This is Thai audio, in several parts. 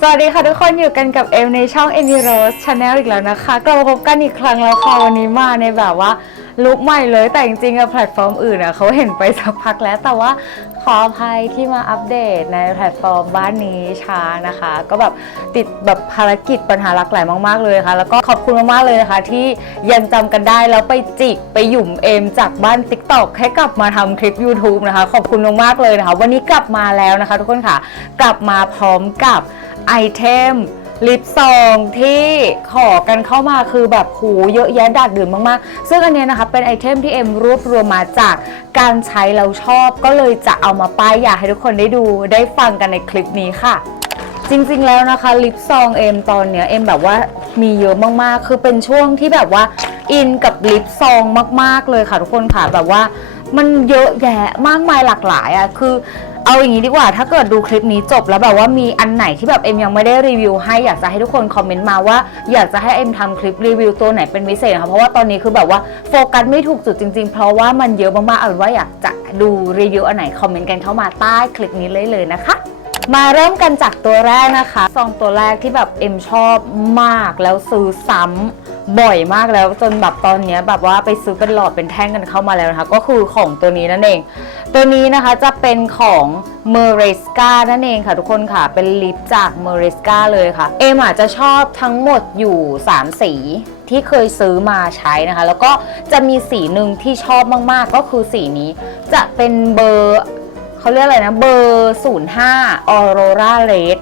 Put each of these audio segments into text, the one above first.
สวัสดีค่ะทุกคนอยู่กันกับเอมในช่อง e m i Rose Channel อีกแล้วนะคะกลับมาพบกันอีกครั้งแล้วค่ะวันนี้มาในแบบว่าลุคใหม่เลยแต่จริงๆอะแพลตฟอร์มอื่นอะเขาเห็นไปสักพักแล้วแต่ว่าขออภัยที่มาอัปเดตในแพลตฟอร์มบ้านนี้ช้านะคะ ก็แบบติดแบบภารกิจปัญหาหลากหลายมากๆเลยค่ะ แล้วก็ขอบคุณมากๆเลยนะคะ ที่ยังจำกันได้แล้วไปจิกไปหยุ่มเอมจากบ้าน TikTok ให้กลับมาทำคลิป YouTube นะคะ ขอบคุณมากๆเลยนะคะ วันนี้กลับมาแล้วนะคะ ทุกคนค่ะ กลับมาพร้อมกับ ไอเทมลิปซองที่ขอกันเข้ามาคือแบบหูเยอะแยะดัดดื่นมากๆ ซึ่งอันเนี้ยนะคะเป็นไอเทมที่เอ็มรวบรวมมาจากการใช้แล้วชอบ ก็เลยจะเอามาป้ายอยากให้ทุกคนได้ดูได้ฟังกันในคลิปนี้ค่ะ จริงๆแล้วนะคะลิปซองเอ็มตอนเนี้ยเอ็มแบบว่ามีเยอะมากๆ คือเป็นช่วงที่แบบว่าอินกับลิปซองมากๆเลยค่ะทุกคนค่ะแบบว่ามันเยอะแยะมากมายหลากหลายอะ่ะคือ เอาอย่างนี้ดีกว่า ถ้าเกิดดูคลิปนี้จบแล้วแบบว่ามีอันไหนที่แบบเอ็มยังไม่ได้รีวิวให้อยากจะให้ทุกคนคอมเมนต์มาว่าอยากจะให้เอ็มทำคลิปรีวิวตัวไหนเป็นพิเศษนะคะเพราะว่าตอนนี้คือแบบว่าโฟกัสไม่ถูกจุดจริงๆ เพราะว่ามันเยอะมากๆเอาเป็นว่าอยากจะดูรีวิวอันไหนคอมเมนต์กันเข้ามาใต้คลิปนี้เลยเลยนะคะ มาเริ่มกันจากตัวแรกนะคะซองตัวแรกที่แบบเอ็มชอบมากแล้วซื้อซ้ำ บ่อยมากแล้วจนแบบตอนนี้แบบว่าไปซื้อเป็นหลอดเป็นแท่งกันเข้ามาแล้วนะคะ ก็คือของตัวนี้นั่นเอง ตัวนี้นะคะจะเป็นของ m e r e s c a นั่นเองค่ะทุกคนค่ะ เป็นลิปจาก m e r e s c a เลยค่ะ เอมอาจจะชอบทั้งหมดอยู่ 3 สีที่เคยซื้อมาใช้นะคะ แล้วก็จะมีสีหนึ่งที่ชอบมากๆ ก็คือสีนี้ จะเป็นเบอร์เขาเรียกอะไรนะ เบอร์05 Aurora Red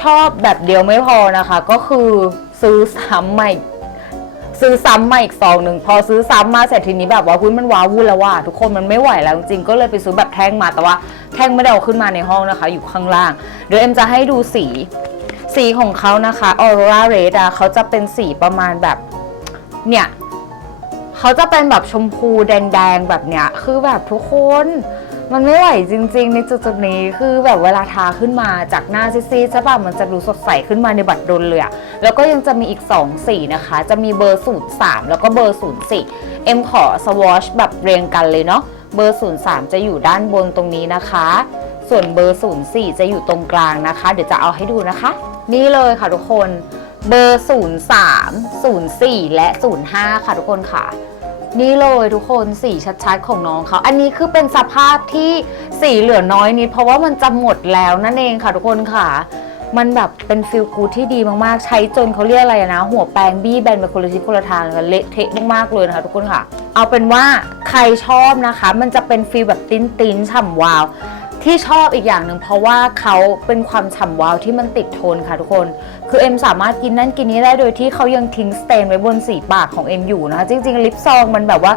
ชอบแบบเดียวไม่พอนะคะ ก็คือซื้อซ้ำใหม่ ซื้อซ้ำมาอีกซองหนึ่งพอซื้อซ้ำมาเสร็จทีนี้แบบว่าหุ้ยมันว้าวุ่นแล้วว่าทุกคนมันไม่ไหวแล้วจริงๆก็เลยไปซื้อแบบแท่งมาแต่ว่าแท่งไม่ได้เอาขึ้นมาในห้องนะคะ อยู่ข้างล่าง เดี๋ยวเอ็มจะให้ดูสี สีของเขานะคะ Aurora Red อะเขาจะเป็นสีประมาณแบบเนี่ยเขาจะเป็นแบบชมพูแดงๆแบบเนี้ยคือแบบทุกคน มันไม่ไหวจริง ๆ ในจุดๆนี้คือแบบเวลาทาขึ้นมาจากหน้าซีดๆใช่ป่ะมันจะดูสดใสขึ้นมาในบัตรดลเลยอะแล้วก็ยังจะมีอีก 2 สีนะคะ จะมีเบอร์ 03 แล้วก็เบอร์ 04 เอ็มขอสวอชแบบเรียงกันเลยเนาะเบอร์ 03 จะอยู่ด้านบนตรงนี้นะคะ ส่วนเบอร์ 04 จะอยู่ตรงกลางนะคะ เดี๋ยวจะเอาให้ดูนะคะ นี่เลยค่ะทุกคนเบอร์ 03 04 และ 05 ค่ะทุกคนค่ะ นี่เลยทุกคนสีชัดๆของน้องเขา อันนี้คือเป็นสภาพที่สีเหลือน้อยนิด เพราะว่ามันจะหมดแล้วนั่นเองค่ะทุกคนค่ะ มันแบบเป็นฟิลกูดที่ดีมากๆ ใช้จนเขาเรียกอะไรนะ หัวแปรงบี้แบนไปคนละทิศคนละทางเลยค่ะเละเทะมากๆเลยนะคะทุกคนค่ะ เอาเป็นว่าใครชอบนะคะ มันจะเป็นฟิลแบบติ้นๆฉ่ำวาวที่ชอบอีกอย่างหนึ่งเพราะว่าเขาเป็นความฉ่ำวาวที่มันติดโทนค่ะทุกคน คือเอ็มสามารถกินนั่นกินนี้ได้โดยที่เขายังทิ้งสเตนไว้บนสีปากของเอ็มอยู่นะคะจริง ๆ ลิปซองมันแบบว่า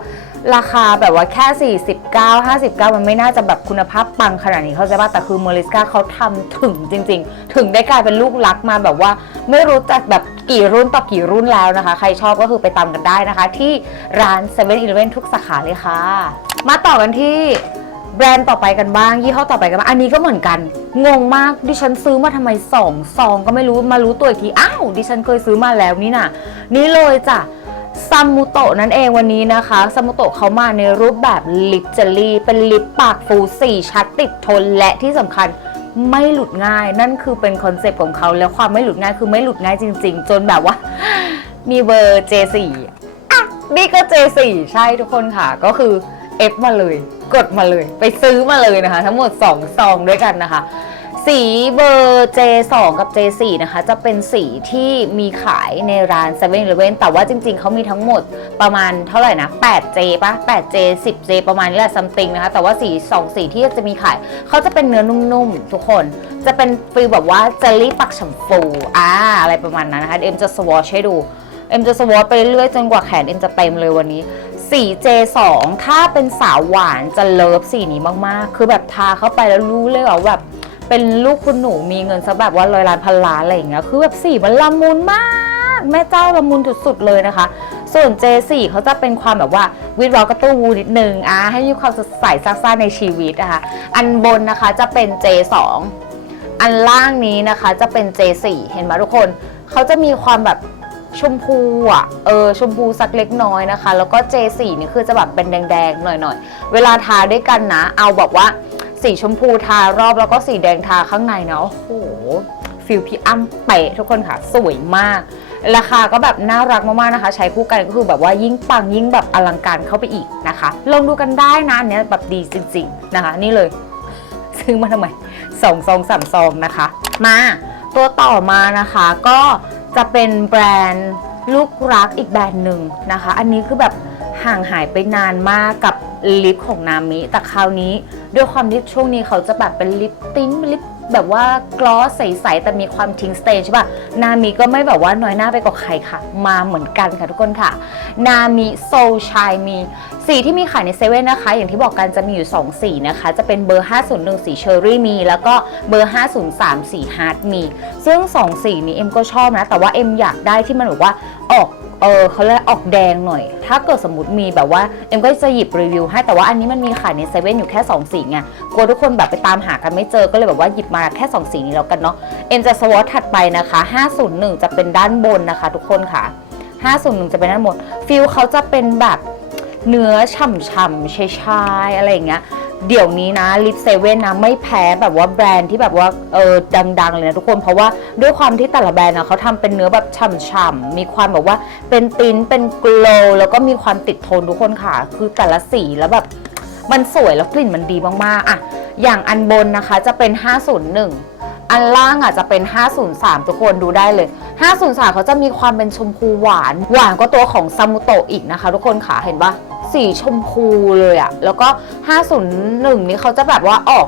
ราคาแบบว่าแค่ 49 59 มันไม่น่าจะแบบคุณภาพปังขนาดนี้เขาใจป่ะแต่คือเมอริสกาเขาทำถึงจริง ๆ ถึงได้กลายเป็นลูกรักมาแบบว่า ไม่รู้จักแบบกี่รุ่นต่อกี่รุ่นแล้วนะคะ ใครชอบก็คือไปตามกันได้นะคะ ที่ร้าน7 e เ e ่ e อทุกสาขาเลยค่ะ มาต่อกันที่ แบรนด์ต่อไปกันบ้าง ยี่ห้อต่อไปกันบ้าง อันนี้ก็เหมือนกัน งงมาก ดิฉันซื้อมาทำไมสองซองก็ไม่รู้ มารู้ตัวอีกที อ้าว ดิฉันเคยซื้อมาแล้วนี่น่ะนี่เลยจ้ะซัมมุโตะนั่นเองวันนี้นะคะซัมมุโตะเขามาในรูปแบบลิปเจลลี่ เป็นลิปปากฟูสีชัดติดทนและที่สำคัญไม่หลุดง่าย นั่นคือเป็นคอนเซปต์ของเขาแล้วความไม่หลุดง่ายคือไม่หลุดง่ายจริง ๆ จนแบบว่า มีเบอร์ J4 อะนี่ก็ J4 ใช่ทุกคนค่ะก็คือ F มาเลย กดมาเลย ไปซื้อมาเลยนะคะ ทั้งหมด 2 ซองด้วยกันนะคะ สีเบอร์ J2 กับ J4 นะคะ จะเป็นสีที่มีขายในร้าน7 e เ e ่ e แต่ว่าจริงๆ เขามีทั้งหมดประมาณเท่าไหร่นะ 8J ปะ 8J 10J ประมาณนี้แหละ something นะคะ แต่ว่าสี 2 สีที่จะมีขาย เขาจะเป็นเนื้อนุ่มๆ ทุกคน จะเป็นฟีลแบบว่าเจลลี่ปักฉ่ำฟูอ่าอะไรประมาณนั้นนะคะ เอ็มจะสวอชให้ดู เอ็มจะสวอตไปเรื่อยจนกว่าแขนเอ็มจะเต็มเลยวันนี้ สี J2 ถ้าเป็นสาวหวานจะเลิฟสีนี้มากๆ คือแบบทาเข้าไปแล้วรู้เลยว่าแบบเป็นลูกคุณหนูมีเงินสักแบบว่าร้อยล้านพันล้านอะไรอย่างเงี้ย คือแบบสีมันละมุนมาก แม่เจ้าละมุนสุดๆเลยนะคะ ส่วน J4 เขาจะเป็นความแบบว่าวิดวอลกระตู้วูนิดนึงอะให้มีความสดใสซ่าในชีวิตนะคะ อันบนนะคะจะเป็น J2 อันล่างนี้นะคะจะเป็น J4 เห็นไหมทุกคน เขาจะมีความแบบ ชมพูอะเออชมพูสักเล็กน้อยนะคะ แล้วก็ J4 นี่คือจะแบบเป็นแดงๆหน่อยๆ เวลาทาด้วยกันนะ เอาแบบว่าสีชมพูทารอบแล้วก็สีแดงทาข้างในเนาะโอ้โหฟิลพี่อ้ำเป๊ะทุกคนค่ะสวยมาก ราคาก็แบบน่ารักมากๆนะคะ ใช้คู่กันก็คือแบบว่ายิ่งปังยิ่งแบบอลังการเข้าไปอีกนะคะ ลองดูกันได้นะอันเนี้ยแบบดีจริง ๆนะคะ นี่เลย ซื้อมาทำไมสองซองสามซองนะคะ มาตัวต่อมานะคะก็ จะเป็นแบรนด์ลูกรักอีกแบรนด์หนึ่งนะคะ อันนี้คือแบบห่างหายไปนานมากกับลิปของนามิ แต่คราวนี้ด้วยความที่ช่วงนี้เขาจะแบบเป็นลิปติ้งลิป แบบว่ากลอสใสๆแต่มีความทิ้งสเตนใช่ปะนามิก็ไม่แบบว่าน้อยหน้าไปกว่าใครค่ะ มาเหมือนกันค่ะทุกคนค่ะ นามิโซชายมีสีที่มีขายในเซเว่นนะคะ อย่างที่บอกกันจะมีอยู่ 2 สีนะคะ จะเป็นเบอร์ 501 สีเชอร์รี่มี แล้วก็เบอร์ 503 สีฮาร์ดมี ซึ่ง 2 สีนี้เอ็มก็ชอบนะ แต่ว่าเอ็มอยากได้ที่มันแบบว่าออก เออเขาเรียกออกแดงหน่อย ถ้าเกิดสมมติมีแบบว่า เอ็มก็จะหยิบรีวิวให้แต่ว่าอันนี้มันมีขายในเซเว่นอยู่แค่ 2 สีไงกลัวทุกคนแบบไปตามหากันไม่เจอก็เลยแบบว่าหยิบมาแค่ 2 สีนี้แล้วกันเนาะเอ็มจะสวอตถัดไปนะคะ 501 จะเป็นด้านบนนะคะ ทุกคนค่ะ 501 จะเป็นด้านบนฟิลเขาจะเป็นแบบเนื้อฉ่ำๆชายๆอะไรอย่างเงี้ย เดี๋ยวนี้นะลิปเซเว่นนะไม่แพ้แบบว่าแบรนด์ที่แบบว่าเออดังๆเลยนะทุกคนเพราะว่าด้วยความที่แต่ละแบรนด์นะเขาทำเป็นเนื้อแบบฉ่ำๆมีความแบบว่าเป็นตินเป็นกลวแล้วก็มีความติดทนทุกคนค่ะ คือแต่ละสีแล้วแบบมันสวยแล้วกลิ่นมันดีมากๆอะอย่างอันบนนะคะจะเป็น 501 อันล่างอะจะเป็น 503 ทุกคนดูได้เลย 503 เขาจะมีความเป็นชมพูหวาน หวานก็ตัวของซามุโตะอีกนะคะ ทุกคนค่ะเห็นปะ สีชมพูเลยอะแล้วก็ 501 นี้เขาจะแบบว่าออก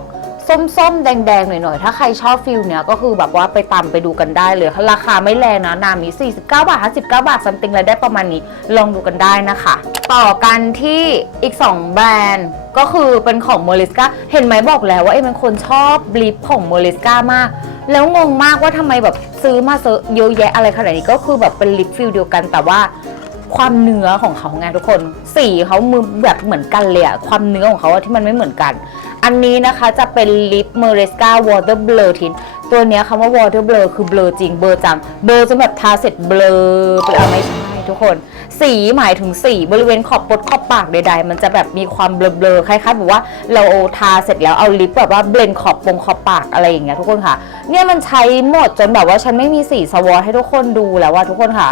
ส้มๆ แดงๆ หน่อยๆ ถ้าใครชอบฟิลเนี้ยก็คือแบบว่าไปตามไปดูกันได้เลย ราคาไม่แรงนะ นามี 49 บาท 59 บาทซัมติงอะไรได้ประมาณนี้ ลองดูกันได้นะคะ ต่อกันที่อีก 2 แบรนด์ก็คือเป็นของโมลิสกาเห็นไหมบอกแล้วว่าเอ็มเป็นคนชอบบลิปของโมลิสกามาก แล้วงงมากว่าทำไมแบบซื้อมาเซอะเยอะแยะอะไรขนาดนี้ก็คือแบบเป็นลิปฟิลเดียวกันแต่ว่า ความเนื้อของเขาไงทุกคน สีเขามือแบบเหมือนกันเลยอะความเนื้อของเขาที่มันไม่เหมือนกัน อันนี้นะคะจะเป็นลิปเมอริสกาวอเตอร์เบลทินตัวเนี้ยคำว่า water blur คือเบลอจริงเบลอจังเบลอจนแบบทาเสร็จเบลอไปแล้วไม่ใช่ทุกคน สีหมายถึงสีบริเวณขอบปดขอบปากใดๆ มันจะแบบมีความเบลอๆคล้ายๆแบบว่าเราทาเสร็จแล้วเอาลิปแบบว่าเบลนขอบปงขอบปากอะไรอย่างเงี้ยทุกคนค่ะ เนี่ยมันใช้หมดจนแบบว่าฉันไม่มีสีสวอตให้ทุกคนดูแล้วว่าทุกคนค่ะ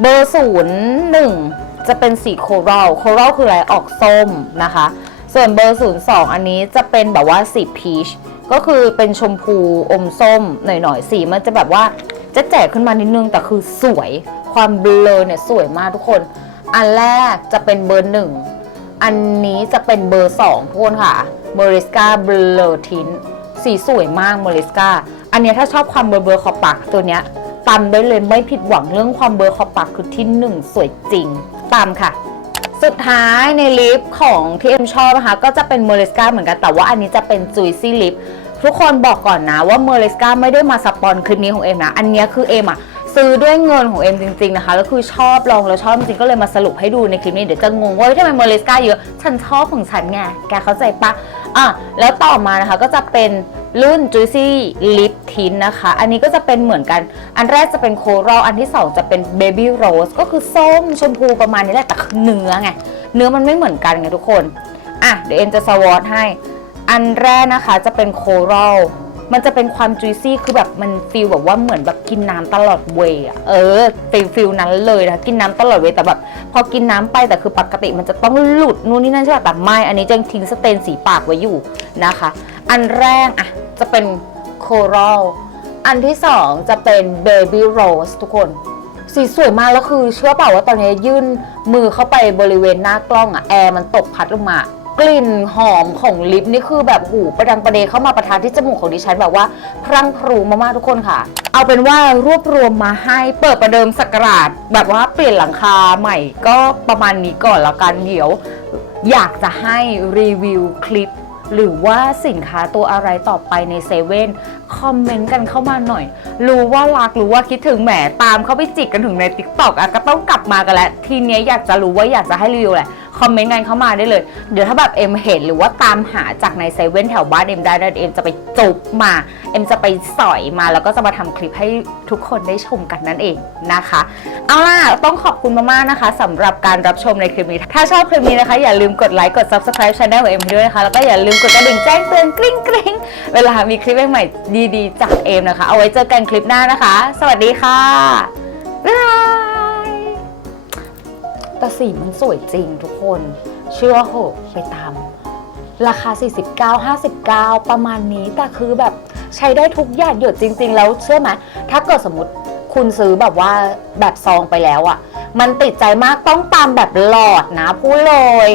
เบอร์ศูนย์หนึ่งจะเป็นสีโครัลโครัลคืออะไรออกส้มนะคะ ส่วนเบอร์ศูนย์สองอันนี้จะเป็นแบบว่าสีพีชก็คือเป็นชมพูอมส้มหน่อยๆสีมันจะแบบว่าจะแจกขึ้นมานิดนึงแต่คือสวยความเบลอเนี่ยสวยมากทุกคน อันแรกจะเป็นเบอร์หนึ่งอันนี้จะเป็นเบอร์สองทุกคนค่ะ m o r i s c a b l u r Tint สีสวยมาก m o r i s c a อันนี้ถ้าชอบความเบลอๆขอบปากตัวเนี้ย ตามได้เลยไม่ผิดหวังเรื่องความเบลอขอบปากคือที่หนึ่งสวยจริง ตามค่ะ สุดท้ายในลิปของที่เอ็มชอบนะคะก็จะเป็นเมอริสกาเหมือนกันแต่ว่าอันนี้จะเป็นจุยซี่ลิปทุกคนบอกก่อนนะว่าเมอริสกาไม่ได้มาสปอนคลิปนี้ของเอ็มนะ อันนี้คือเอ็มอะซื้อด้วยเงินของเอ็มจริงๆนะคะแล้วคือชอบลองแล้วชอบจริงก็เลยมาสรุปให้ดูในคลิปนี้เดี๋ยวจะงงว่าทำไมเมอริสกาเยอะ ฉันชอบของฉันไงแกเข้าใจปะอะแล้วต่อมานะคะก็จะเป็น รุ่น Juicy Lip Tint นะคะ อันนี้ก็จะเป็นเหมือนกัน อันแรกจะเป็นโครัลอันที่สองจะเป็น Baby Rose ก็คือส้มชมพูประมาณนี้แหละแต่เนื้อไง เนื้อมันไม่เหมือนกันไงทุกคน อะ เดี๋ยวเอ็มจะสวอตให้ อันแรกนะคะจะเป็นโครัลมันจะเป็นความจุยซี่คือแบบมันฟีลแบบว่าเหมือนแบบกินน้ำตลอดเวย์อะเออฟีลฟีลนั้นเลยนะกินน้ำตลอดเวย์แต่แบบพอกินน้ำไปแต่คือปกติมันจะต้องหลุดนู่นนี่นั่นใช่ป่ะแต่ไม่ อันนี้จะยังทิ้งสเตนสีปากไว้อยู่นะคะ อันแรกอะจะเป็นโครัลอันที่สองจะเป็นเบบี้โรสทุกคน สีสวยมากแล้วคือเชื่อเปล่าว่าตอนนี้ยื่นมือเข้าไปบริเวณหน้ากล้องอะแอร์มันตกพัดลงมากลิ่นหอมของลิปนี่คือแบบหูประดังประเดเข้ามาประทานที่จมูกของดิฉันแบบว่า พรั่งพรูมากๆทุกคนค่ะ เอาเป็นว่ารวบรวมมาให้เปิดประเดิมสักราชแบบว่าเปลี่ยนหลังคาใหม่ก็ประมาณนี้ก่อนล้วกันเดี๋ยว อยากจะให้รีวิวคลิป หรือว่าสินค้าตัวอะไรต่อไปในเซเว่นคอมเมนต์กันเข้ามาหน่อย รู้ว่ารักรู้ว่าคิดถึงแหมตามเข้าไปจิกกันถึงใน t ิ k t o k อะก็ต้องกลับมากันแล้ว ทีเนี้ยอยากจะรู้ว่าอยากจะให้รีวิวแหละ คอมเมนต์กันเข้ามาได้เลย เดี๋ยวถ้าแบบเอ็มเห็นหรือว่าตามหาจากในเซเว่นแถวบ้านเอ็มได้เดี๋ยวเอ็มจะไปจุบมา เอ็มจะไปสอยมาแล้วก็จะมาทำคลิปให้ทุกคนได้ชมกันนั่นเองนะคะ เอาล่ะต้องขอบคุณมากๆนะคะสำหรับการรับชมในคลิปนี้ ถ้าชอบคลิปนี้นะคะ อย่าลืมกดไลค์กด subscribe channel ของเอ็มด้วยนะคะแล้วก็อย่าลืมกดกระดิ่งแจ้งเตือนกริ๊งกริ๊งเวลามีคลิปใหม่ๆดีๆ จากเอ็มนะคะ เอาไว้เจอกันคลิปหน้านะคะ สวัสดีค่ะบ๊ายบาย แต่สีมันสวยจริงทุกคน เชื่อเหอะไปตาม ราคา 49 59 ประมาณนี้แต่คือแบบใช้ได้ทุกอย่างหยดจริง ๆ แล้วเชื่อไหมถ้าเกิดสมมติคุณซื้อแบบว่าแบบซองไปแล้วอะ่ะ มันติดใจมากต้องตามแบบหลอดนะพูดเลย